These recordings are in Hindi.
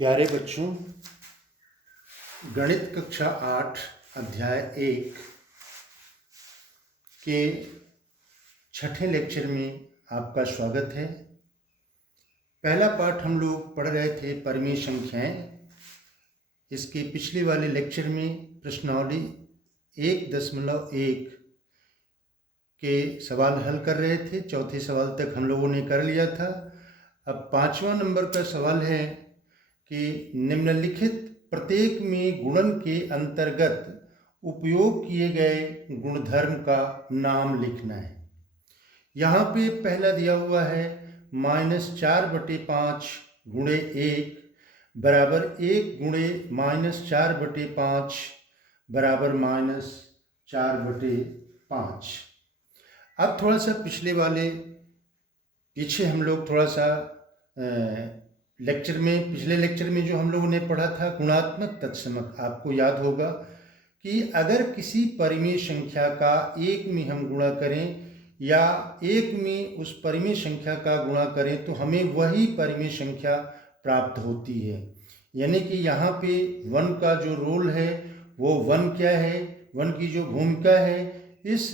प्यारे बच्चों, गणित कक्षा 8 अध्याय 1 के छठे लेक्चर में आपका स्वागत है। पहला पाठ हम लोग पढ़ रहे थे परिमेय संख्याएं। इसके पिछले वाले लेक्चर में प्रश्नावली 1.1 के सवाल हल कर रहे थे। चौथे सवाल तक हम लोगों ने कर लिया था। अब 5वां नंबर का सवाल है कि निम्नलिखित प्रत्येक में गुणन के अंतर्गत उपयोग किए गए गुणधर्म का नाम लिखना है। यहाँ पे पहला दिया हुआ है -4/5 गुणे 1 बराबर 1 गुणे -4/5 बराबर -4/5। अब थोड़ा सा पीछे हम लोग थोड़ा सा पिछले लेक्चर में जो हम लोगों ने पढ़ा था गुणात्मक तत्समक, आपको याद होगा कि अगर किसी परिमेय संख्या का एक में हम गुणा करें या एक में उस परिमेय संख्या का गुणा करें तो हमें वही परिमेय संख्या प्राप्त होती है। यानी कि यहाँ पे वन का जो रोल है वो वन क्या है, वन की जो भूमिका है, इस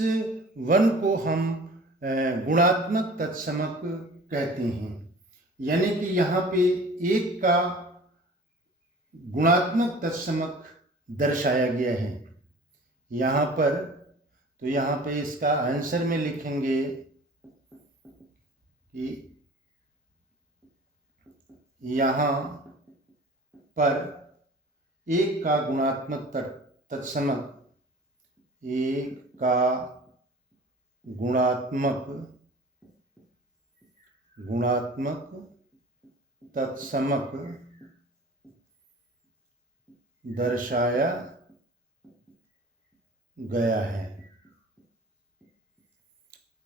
वन को हम गुणात्मक तत्समक कहते हैं। यानी कि यहाँ पे एक का गुणात्मक तत्समक दर्शाया गया है यहाँ पर। तो यहाँ पे इसका आंसर में लिखेंगे कि यहाँ पर एक का गुणात्मक तत्समक, एक का गुणात्मक तत्समक दर्शाया गया है।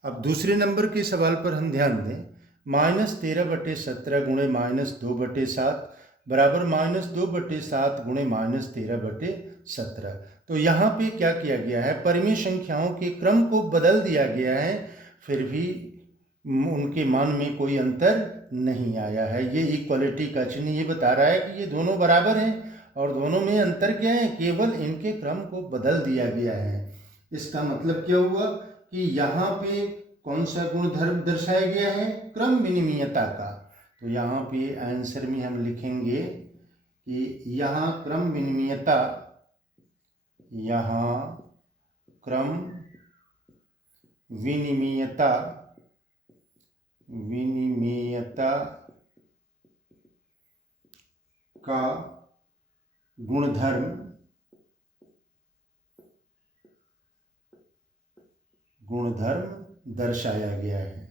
अब दूसरे नंबर के सवाल पर हम ध्यान दें। -13/17 गुणे -2/7 बराबर -2/7 गुणे -13/17। तो यहाँ पे क्या किया गया है, परिमेय संख्याओं के क्रम को बदल दिया गया है, फिर भी उनके मान में कोई अंतर नहीं आया है। ये इक्वालिटी का चिन्ह ये बता रहा है कि ये दोनों बराबर हैं और दोनों में अंतर क्या है, केवल इनके क्रम को बदल दिया गया है। इसका मतलब क्या हुआ कि यहाँ पे कौन सा गुणधर्म दर्शाया गया है, क्रम विनिमयता का। तो यहाँ पे आंसर में हम लिखेंगे कि यहाँ क्रम विनिमयता, यहाँ क्रम विनिमयता का गुणधर्म दर्शाया गया है।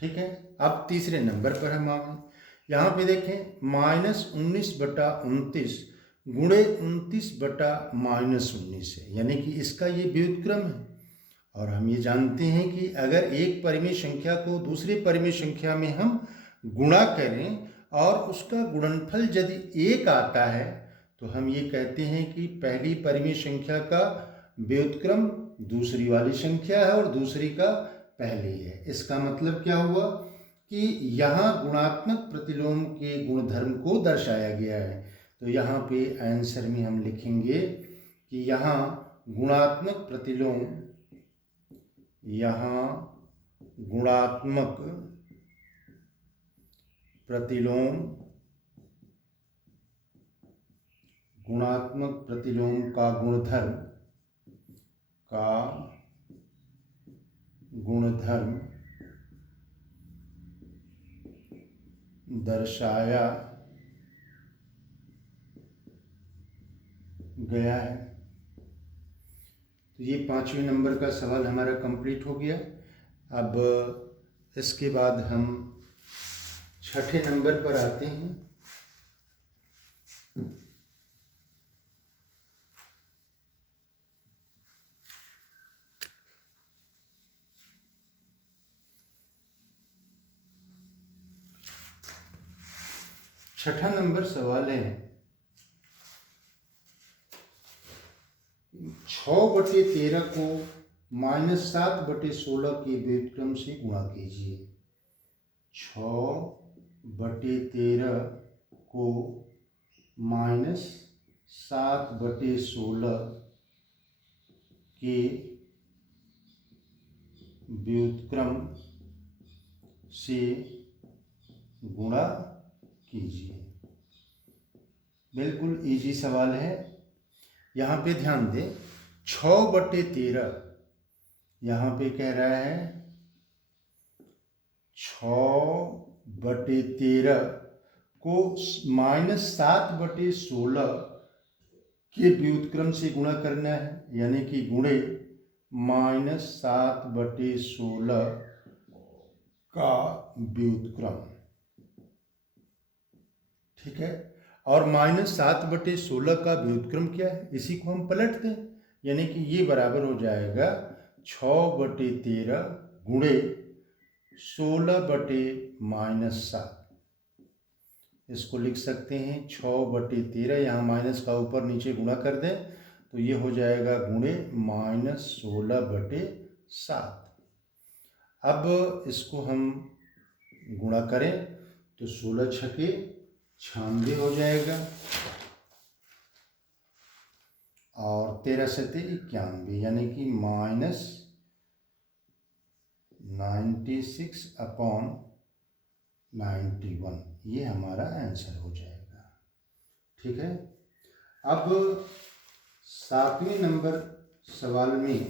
ठीक है। अब तीसरे नंबर पर हम आए। यहाँ पे देखें -19/29 गुणे 29/-19 है, यानी कि इसका ये व्युत्क्रम है। और हम ये जानते हैं कि अगर एक परिमेय संख्या को दूसरे परिमेय संख्या में हम गुणा करें और उसका गुणनफल यदि 1 आता है तो हम ये कहते हैं कि पहली परिमेय संख्या का व्युत्क्रम दूसरी वाली संख्या है और दूसरी का पहली है। इसका मतलब क्या हुआ कि यहाँ गुणात्मक प्रतिलोम के गुणधर्म को दर्शाया गया है। तो यहाँ पे आंसर में हम लिखेंगे कि यहाँ गुणात्मक प्रतिलोम, यहाँ गुणात्मक प्रतिलोम का गुणधर्म दर्शाया गया है। तो ये 5वें नंबर का सवाल हमारा कंप्लीट हो गया। अब इसके बाद हम छठे नंबर पर आते हैं। छठा नंबर सवाल है 6/13 को -7/16 के व्युत्क्रम से गुणा कीजिए। 6/13 को -7/16 के व्युत्क्रम से गुणा कीजिए। बिल्कुल इजी सवाल है। यहाँ पे ध्यान दें, 6/13 यहाँ पे कह रहा है 6/13 को -7/16 के व्युत्क्रम से गुणा करना है, यानी कि गुणे -7/16 का व्युत्क्रम। ठीक है, और -7/16 का व्युत्क्रम क्या है, इसी को हम पलट दें, यानी कि ये बराबर हो जाएगा 6/13 गुणे 16/-7। इसको लिख सकते हैं 6/13, यहाँ माइनस का ऊपर नीचे गुणा कर दें तो ये हो जाएगा गुणे -16/7। अब इसको हम गुणा करें तो 16 छके 96 हो जाएगा और 13 सते 91, यानी कि -96/91। ये हमारा आंसर हो जाएगा। ठीक है, अब 7वें नंबर सवाल में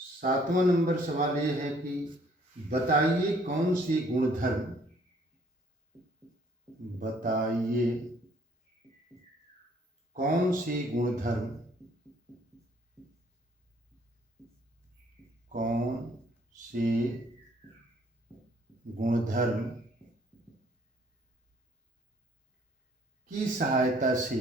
7वां नंबर सवाल ये है कि बताइए कौन सी गुणधर्म की सहायता से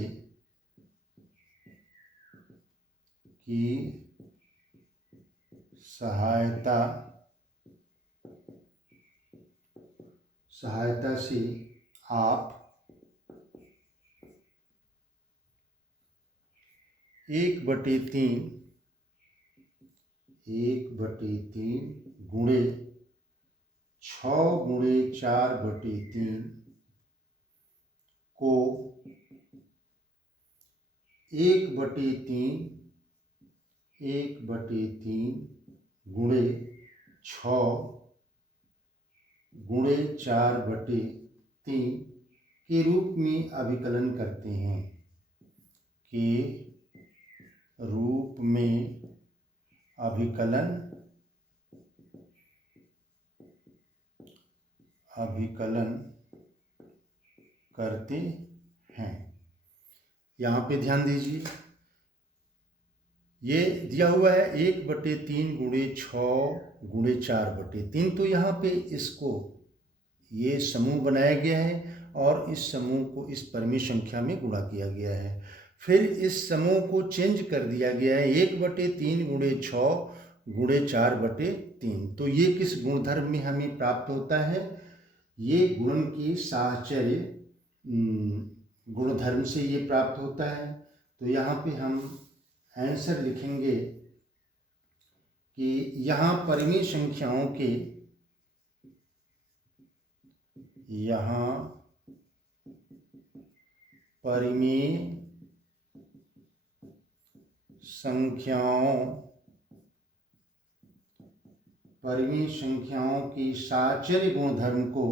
आप 1/3 गुणे 6/4/3 को 1/3 गुणे 6/4/3 के रूप में अभिकलन करते हैं, अभिकलन करते हैं। यहाँ पे ध्यान दीजिए, ये दिया हुआ है 1/3 गुणे 6 गुणे 4/3, तो यहाँ पे इसको ये समूह बनाया गया है और इस समूह को इस परिमेय संख्या में गुणा किया गया है। फिर इस समूह को चेंज कर दिया गया है 1/3 गुणे 6 गुणे 4/3। तो ये किस गुणधर्म में हमें प्राप्त होता है, ये गुणन की साहचर्य गुणधर्म से ये प्राप्त होता है। तो यहाँ पे हम आंसर लिखेंगे कि यहाँ परिमेय संख्याओं की साहचर्य गुणधर्म को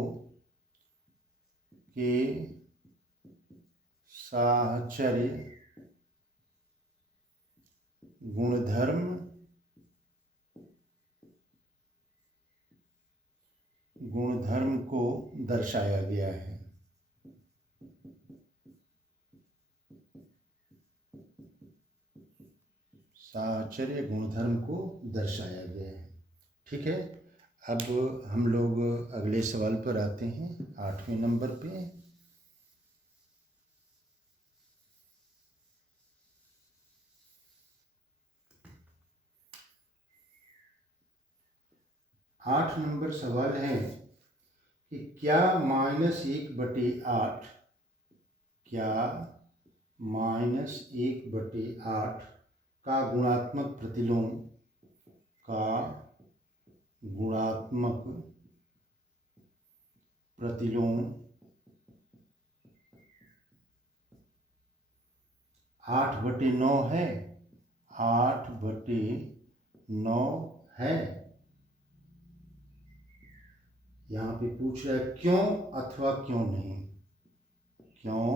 गुणधर्म को दर्शाया गया है। साहचर्य गुणधर्म को दर्शाया गया है। ठीक है, अब हम लोग अगले सवाल पर आते हैं, 8वें नंबर पे। 8 नंबर सवाल है कि क्या -1/8 का गुणात्मक प्रतिलोम का गुणात्मक प्रतिलोम 8/9 है, 8/9 है। यहाँ पे पूछ रहा है क्यों अथवा क्यों नहीं, क्यों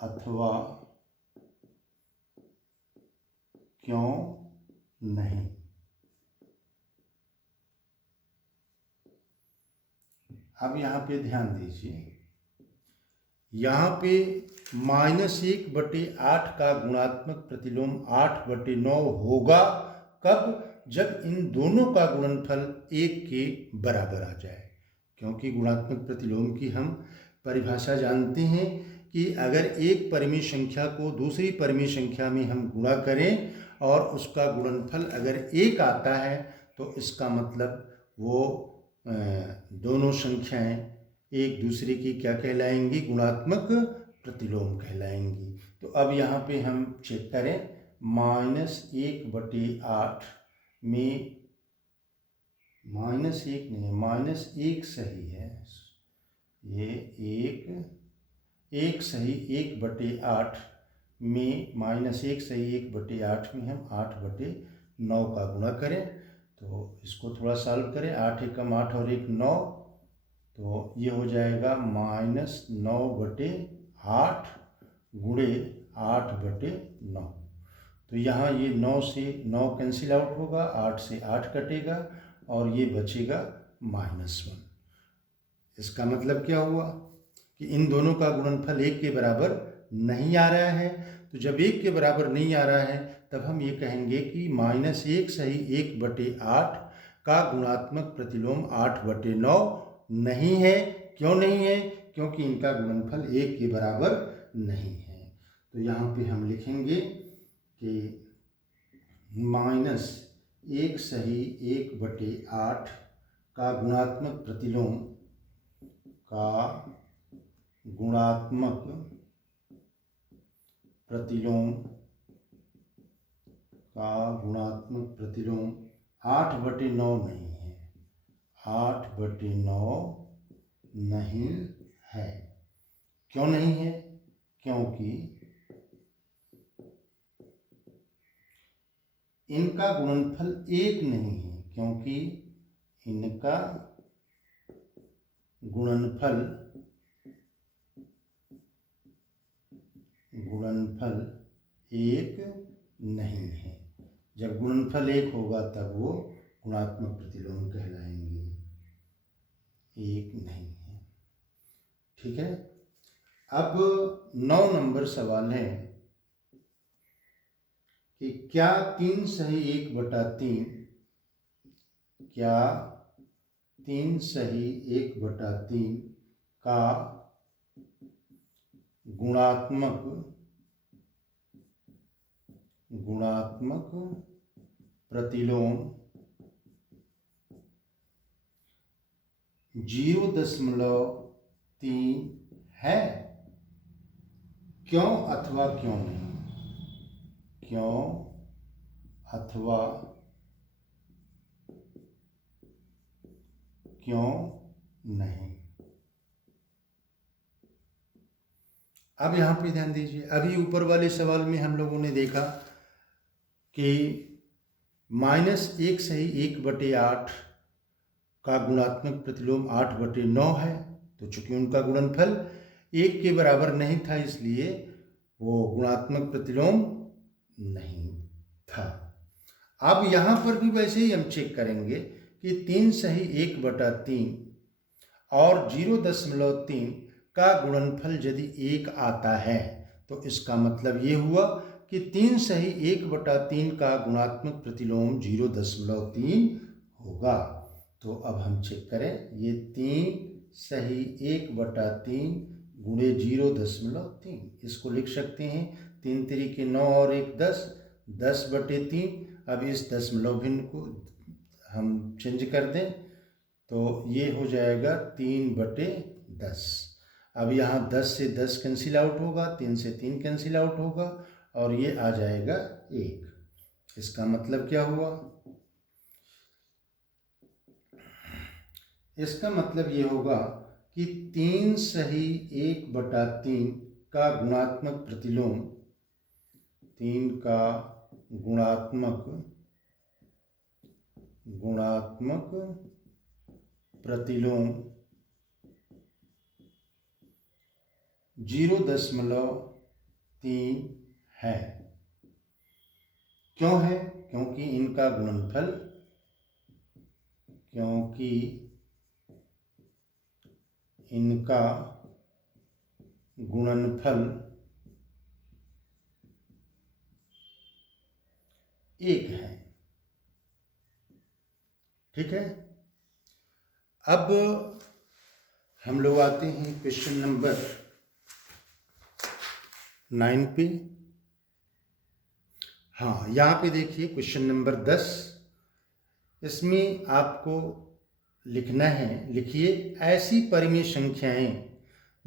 अथवा क्यों नहीं। अब यहाँ पे ध्यान दीजिए, यहाँ पे -1/8 का गुणात्मक प्रतिलोम 8/9 होगा कब? जब इन दोनों का गुणनफल 1 के बराबर आ जाए। क्योंकि गुणात्मक प्रतिलोम की हम परिभाषा जानते हैं कि अगर एक परिमेय संख्या को दूसरी परिमेय संख्या में हम गुणा करें और उसका गुणनफल अगर 1 आता है तो इसका मतलब वो दोनों संख्याएं एक दूसरे की क्या कहलाएंगी? गुणात्मक प्रतिलोम कहलाएंगी। तो अब यहाँ पे हम चेक करें, -1/8 में -1 नहीं, -1 सही है, ये एक सही 1/8 में -1 सही 1/8 में हम 8/9 का गुणा करें तो इसको थोड़ा सॉल्व करें। 8 एकम 8 और 1 9, तो ये हो जाएगा -9/8 गुणे 8/9। तो यहाँ ये 9 से 9 कैंसिल आउट होगा, 8 से 8 कटेगा और ये बचेगा -1। इसका मतलब क्या हुआ कि इन दोनों का गुणनफल 1 के बराबर नहीं आ रहा है। तो जब 1 के बराबर नहीं आ रहा है तब हम ये कहेंगे कि -1 सही 1/8 का गुणात्मक प्रतिलोम 8/9 नहीं है। क्यों नहीं है? क्योंकि इनका गुणनफल 1 के बराबर नहीं है। तो यहाँ पे हम लिखेंगे कि -1 सही 1/8 का गुणात्मक प्रतिलोम का गुणात्मक प्रतिलोम का गुणात्मक प्रतिलोम 8/9 नहीं है, 8/9 नहीं है। क्यों नहीं है? क्योंकि इनका गुणनफल 1 नहीं है, क्योंकि इनका गुणनफल 1 नहीं है। जब गुणनफल 1 होगा तब वो गुणात्मक प्रतिलोम कहलाएंगे, 1 नहीं है। ठीक है। अब 9 नंबर सवाल है कि क्या 3 सही 1/3, क्या 3 सही 1/3 का गुणात्मक प्रतिलोम 0.3 है? क्यों अथवा क्यों नहीं? क्यों अथवा क्यों नहीं। अब यहाँ पे ध्यान दीजिए, अभी ऊपर वाले सवाल में हम लोगों ने देखा कि -1 सही 1/8 का गुणात्मक प्रतिलोम 8/9 है। तो चूंकि उनका गुणनफल 1 के बराबर नहीं था इसलिए वो गुणात्मक प्रतिलोम नहीं था। अब यहाँ पर भी वैसे ही हम चेक करेंगे कि 3 सही 1/3 और 0.3 का गुणनफल यदि 1 आता है तो इसका मतलब ये हुआ कि 3 सही 1/3 का गुणात्मक प्रतिलोम 0.3 होगा। तो अब हम चेक करें, ये 3 सही 1/3 गुणे 0.3, इसको लिख सकते हैं 3 तरीके 9 और 1 10, 10/3। अब इस दशमलव भिन्न को हम चेंज कर दें तो ये हो जाएगा 3/10। अब यहाँ 10 से 10 कैंसिल आउट होगा, 3 से 3 कैंसिल आउट होगा और ये आ जाएगा 1। इसका मतलब क्या हुआ? इसका मतलब ये होगा कि 3 सही 1/3 का गुणात्मक प्रतिलोम, 3 का गुणात्मक प्रतिलोम 0.3 है। क्यों है? क्योंकि इनका गुणनफल 1 है। ठीक है। अब हम लोग आते हैं क्वेश्चन नंबर 9 पे। हाँ, यहाँ पे देखिए क्वेश्चन नंबर 10। इसमें आपको लिखना है, लिखिए ऐसी परिमेय संख्याएं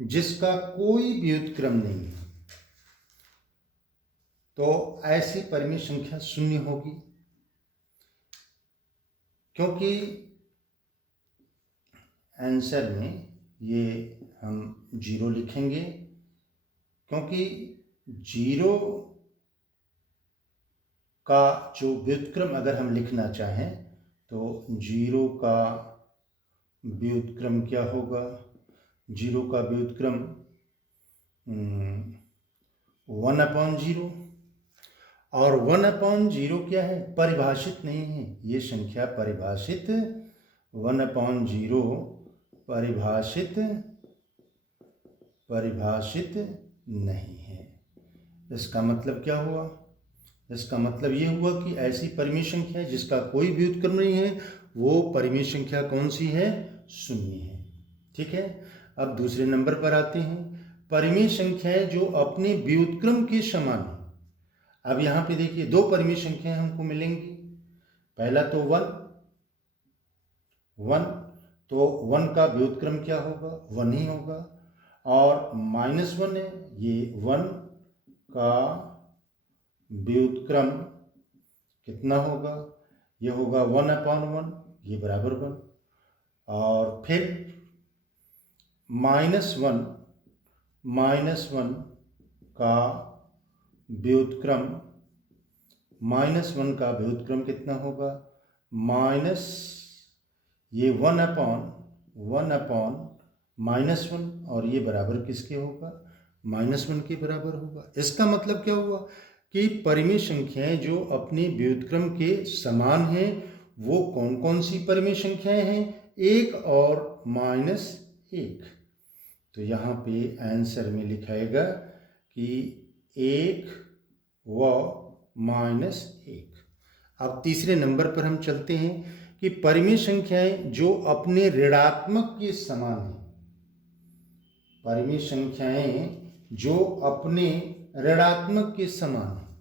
जिसका कोई व्युत्क्रम नहीं है। तो ऐसी परिमेय संख्या 0 होगी, क्योंकि आंसर में ये हम 0 लिखेंगे, क्योंकि 0 का जो व्युत्क्रम अगर हम लिखना चाहें तो 0 का व्युत्क्रम क्या होगा? 0 का व्युत्क्रम 1/0, और 1/0 क्या है? परिभाषित नहीं है ये संख्या, परिभाषित 1/0 परिभाषित नहीं है। इसका मतलब क्या हुआ? इसका मतलब ये हुआ कि ऐसी परिमेय संख्या जिसका कोई व्युत्क्रम नहीं है, वो परिमेय संख्या कौन सी है? 0 है। ठीक है। अब दूसरे नंबर पर आते हैं, परिमेय संख्याएं जो अपने व्युत्क्रम के समान है। अब यहाँ पे देखिए 2 परिमेय संख्याएं हमको मिलेंगी। पहला तो 1, तो 1 का व्युत्क्रम क्या होगा? 1 ही होगा। और -1 है, ये 1 का व्युत्क्रम कितना होगा? ये होगा 1/1, ये बराबर 1। और फिर -1 का व्युत्क्रम, -1 का व्युत्क्रम कितना होगा? माइनस ये 1/-1, और ये बराबर किसके होगा? -1 के बराबर होगा। इसका मतलब क्या हुआ कि परिमेय संख्याएं जो अपने व्युत्क्रम के समान हैं, वो कौन कौन सी परिमेय संख्याएं हैं? 1 और -1। तो यहाँ पे आंसर में लिखाएगा कि 1 व -1। अब तीसरे नंबर पर हम चलते हैं कि परिमेय संख्याएं जो अपने ऋणात्मक के समान हैं। परिमेय संख्याएं जो अपने ऋणात्मक के समान हैं,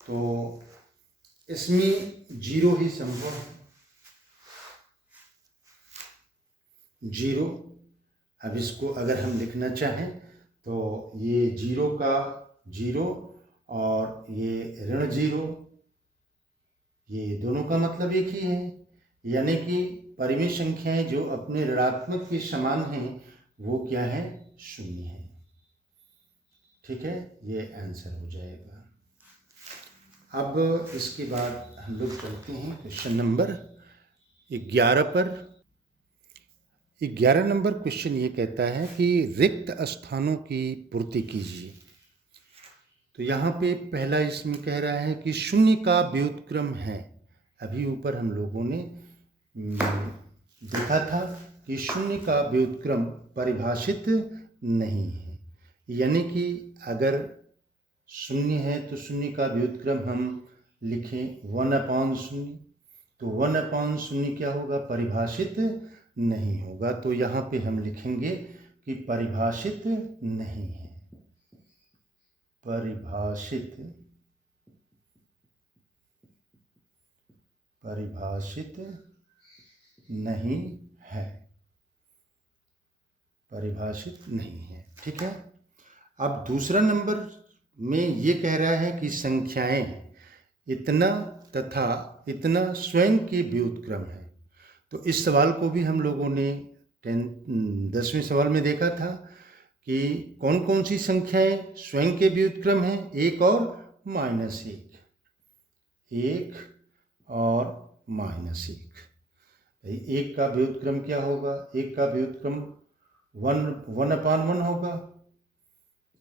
तो इसमें 0 ही संभव है। 0, अब इसको अगर हम लिखना चाहें तो ये 0 का 0 और ये ऋण 0, ये दोनों का मतलब एक ही है। यानी कि परिमेय संख्याएं जो अपने ऋणात्मक के समान हैं, वो क्या है? 0 है। ठीक है, ये आंसर हो जाएगा। अब इसके बाद हम लोग चलते हैं क्वेश्चन नंबर 11 पर। 11 नंबर क्वेश्चन ये कहता है कि रिक्त स्थानों की पूर्ति कीजिए। तो यहाँ पे पहला इसमें कह रहा है कि 0 का व्युत्क्रम है। अभी ऊपर हम लोगों ने देखा था कि 0 का व्युत्क्रम परिभाषित नहीं है। यानी कि अगर 0 है तो 0 का व्युत्क्रम हम लिखें 1/0, तो 1/0 क्या होगा? परिभाषित नहीं होगा। तो यहाँ पे हम लिखेंगे कि परिभाषित नहीं है, परिभाषित नहीं है, परिभाषित नहीं है। ठीक है। अब दूसरा नंबर में ये कह रहा है कि संख्याएं इतना तथा इतना स्वयं के व्युत्क्रम है। तो इस सवाल को भी हम लोगों ने 10वें सवाल में देखा था कि कौन कौन सी संख्याएं स्वयं के व्युत्क्रम हैं, एक और -1, एक और -1। भाई एक का व्युत्क्रम क्या होगा, एक का व्युत्क्रम 1/1 होगा,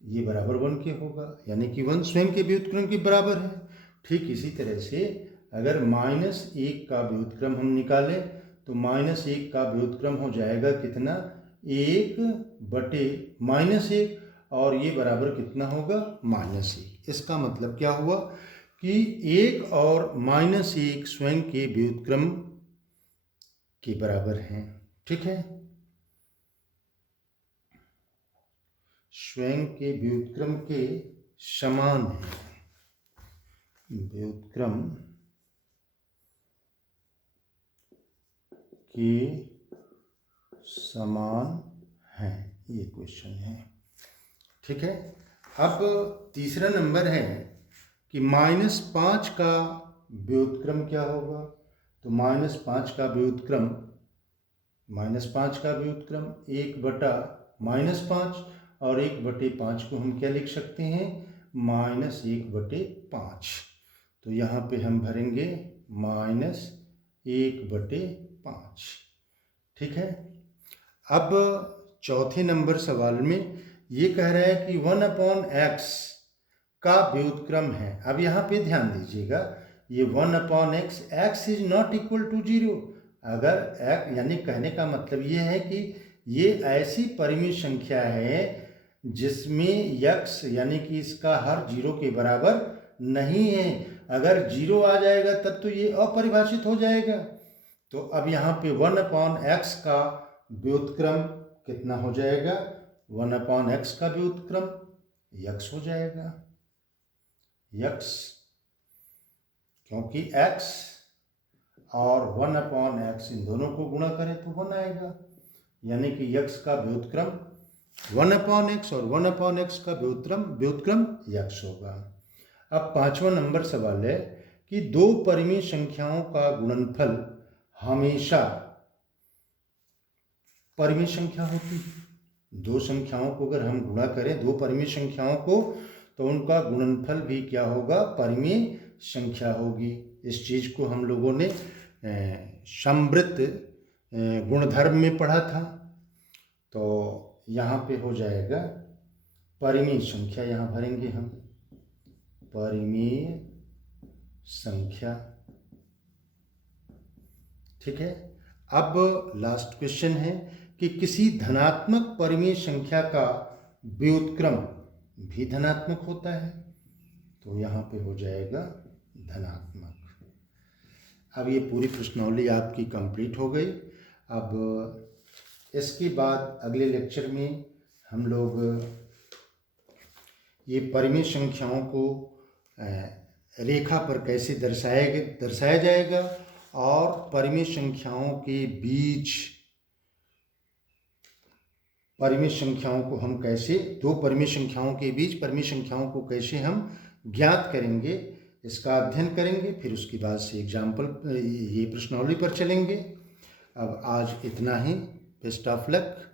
ये बराबर 1 के होगा, यानी कि 1 स्वयं के व्युत्क्रम के बराबर है। ठीक इसी तरह से अगर -1 का व्युत्क्रम हम निकालें तो -1 का व्युत्क्रम हो जाएगा कितना, 1/-1, और ये बराबर कितना होगा, -1। इसका मतलब क्या हुआ कि 1 और -1 स्वयं के व्युत्क्रम के बराबर हैं। ठीक है, स्वयं के व्युत्क्रम के समान है, व्युत्क्रम के समान है, ये क्वेश्चन है। ठीक है, अब तीसरा नंबर है कि -5 का व्युत्क्रम क्या होगा। तो -5 का व्युत्क्रम, -5 का व्युत्क्रम 1/-5, और 1/5 को हम क्या लिख सकते हैं, -1/5। तो यहाँ पे हम भरेंगे -1/5। ठीक है, अब चौथे नंबर सवाल में ये कह रहा है कि 1/x का व्युत्क्रम है। अब यहाँ पे ध्यान दीजिएगा, ये 1/x, x is not equal to 0। अगर x, यानी कहने का मतलब ये है कि ये ऐसी परिमित संख्या है जिसमें x यानी कि इसका हर 0 के बराबर नहीं है। अगर 0 आ जाएगा तब तो ये अपरिभाषित हो जाएगा। तो अब यहाँ पे 1/x का व्युत्क्रम कितना हो जाएगा, 1/x का व्युत्क्रम x हो जाएगा, x, क्योंकि x और 1/x इन दोनों को गुणा करें तो 1 आएगा, यानी कि x का व्युत्क्रम 1/x और 1/x का व्युत्क्रम x होगा। अब पांचवा नंबर सवाल है कि दो परिमेय संख्याओं का गुणनफल हमेशा परिमेय संख्या होती है। दो संख्याओं को अगर हम गुणा करें, दो परिमेय संख्याओं को, तो उनका गुणनफल भी क्या होगा, परिमेय संख्या होगी। इस चीज़ को हम लोगों ने संवृत्त गुणधर्म में पढ़ा था। तो यहाँ पे हो जाएगा परिमेय संख्या, यहाँ भरेंगे हम परिमेय संख्या। ठीक है, अब लास्ट क्वेश्चन है कि किसी धनात्मक परिमेय संख्या का व्युत्क्रम भी धनात्मक होता है। तो यहाँ पे हो जाएगा धनात्मक। अब ये पूरी प्रश्नावली आपकी कंप्लीट हो गई। अब इसके बाद अगले लेक्चर में हम लोग ये परिमेय संख्याओं को रेखा पर कैसे दर्शाया जाएगा, और परिमेय संख्याओं के बीच परिमेय संख्याओं को हम कैसे, दो परिमेय संख्याओं के बीच परिमेय संख्याओं को कैसे हम ज्ञात करेंगे, इसका अध्ययन करेंगे। फिर उसके बाद से एग्जाम्पल, ये प्रश्नावली पर चलेंगे। अब आज इतना ही। Best of luck.